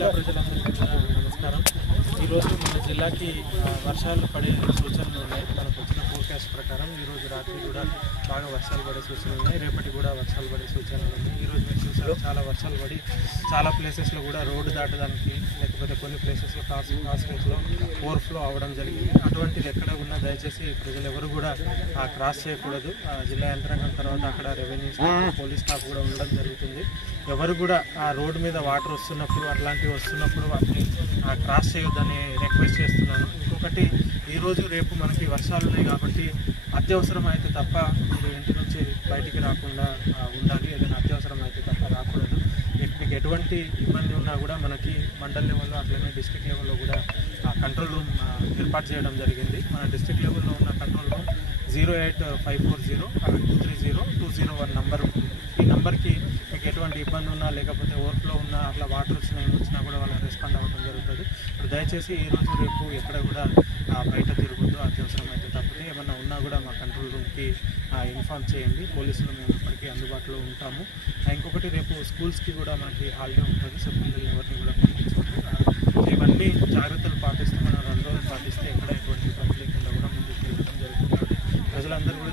జిల్లా ప్రజలందరికీ కూడా నమస్కారం. ఈరోజు మన జిల్లాకి వర్షాలు పడే సూచనలు ఉన్నాయి. మనకు వచ్చిన ఫోర్కాస్ట్ ప్రకారం ఈరోజు రాత్రి కూడా బాగా వర్షాలు పడే సూచనలు ఉన్నాయి. రేపటి కూడా వర్షాలు పడే సూచనలు ఉన్నాయి. ఈరోజు మీరు చూసారు, చాలా వర్షాలు పడి చాలా ప్లేసెస్లో కూడా రోడ్డు దాటడానికి లేకపోతే కొన్ని ప్లేసెస్లో క్రాసింగ్స్లో ఓవర్ఫ్లో అవ్వడం జరిగింది. అటువంటిది ఎక్కడ ఉన్నా దయచేసి ప్రజలు ఎవరు కూడా క్రాస్ చేయకూడదు. జిల్లా యంత్రాంగం తర్వాత అక్కడ రెవెన్యూ స్టాఫ్, పోలీస్ స్టాఫ్ కూడా ఉండడం జరుగుతుంది. ఎవరు కూడా ఆ రోడ్డు మీద వాటర్ వస్తున్నప్పుడు అట్లాంటివి వస్తున్నప్పుడు వాటిని క్రాస్ చేయొద్దని రిక్వెస్ట్ చేస్తున్నాను. ఇంకొకటి, ఈరోజు రేపు మనకి వర్షాలు ఉన్నాయి కాబట్టి అత్యవసరం అయితే తప్ప మీరు ఇంటి నుంచి బయటికి రాకుండా ఉండాలి. ఏదైనా అత్యవసరం అయితే తప్ప రాకూడదు. మీకు ఎటువంటి ఇబ్బంది ఉన్నా కూడా మనకి మండల్ లెవెల్లో అట్లనే డిస్ట్రిక్ట్ లెవెల్లో కూడా కంట్రోల్ రూమ్ ఏర్పాటు చేయడం జరిగింది. మన డిస్ట్రిక్ట్ లెవెల్లో ఉన్న కంట్రోల్ రూమ్ 08540230201 నంబర్ ఉంటుంది. ఈ నంబర్కి మీకు ఎటువంటి ఇబ్బంది ఉన్నా లేకపోతే ఓవర్ఫ్లో ఉన్నా అట్లా వాటర్ వచ్చినా కూడా వాళ్ళని రెస్పాండ్ అవ్వడం జరుగుతుంది. ఇప్పుడు దయచేసి ఈరోజు రేపు ఎక్కడ కూడా బయట తిరగొద్దు. అత్యవసరం అయితే తప్పితే ఏమన్నా ఉన్నా కూడా మా కంట్రోల్ రూమ్కి ఇన్ఫార్మ్ చేయండి. పోలీసులు మేము ఇప్పటికీ అందుబాటులో ఉంటాము. ఇంకొకటి, రేపు స్కూల్స్కి కూడా మనకి హాలిడే ఉంటుంది. సో పిల్లల్ని ఎవరిని కూడా పంపించవద్దు. ఇవన్నీ జాగ్రత్తలు పాటిస్తే మనం 2 రోజులు పాటిస్తే ఎక్కడ ఎటువంటి ఇబ్బంది లేకుండా కూడా ముందుకు వెళ్ళడం జరుగుతుంది. ప్రజలందరూ కూడా